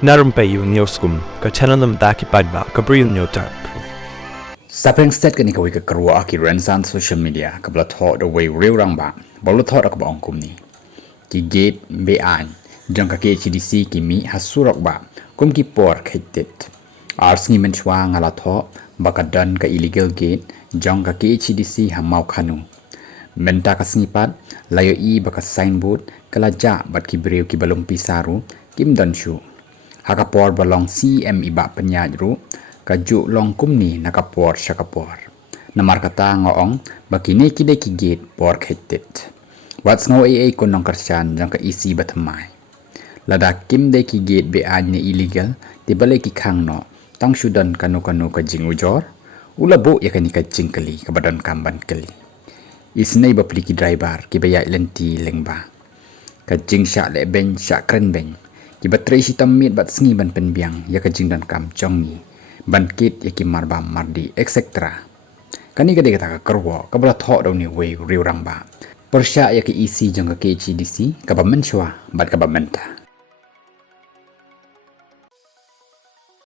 Na Rympei U channel paidbah Bri U Hynñiewtrep. Sapeng state kan ikaw ikakarwa aki rensan social media kabla thought away riew rangbah balu thought ak baong kumni ki gate beain jong ka KHADC ki mi hasurok ba kum ki por khaitet ars ni menchwa ngala tho bakadan ka illegal gate jong ka KHADC hamau khanu menta ka snipat layo I baka signboard kala ja bat ki brew ki balong pisaru kim danshu hakapor balong CM iba penyajru kaju long kumni nakapor syakapor namar kata ngoong bakine kide ki gate por khaitet wat ngo ai konong Kyrshan jang ka isi batmai lada kim de ki gate beain ne illegal ti bale ki khangno tang sudan kanu ka jingujor ulabo yakani ka jingkali ka badan kamban kali isnei bapli ki driver ki baya lenti lengba ka jingsha le ben sha kren ben ki batre si tamit bat sngi ban penbiang ya ka jingdan kam jongi ban kit ya ki marba mardi etc kani ka de kata ka karwo ka bala tho daw ni uwei riew rangbah persya ya ki isi jong ka KHADC ka ba menshwa bat ka ba menta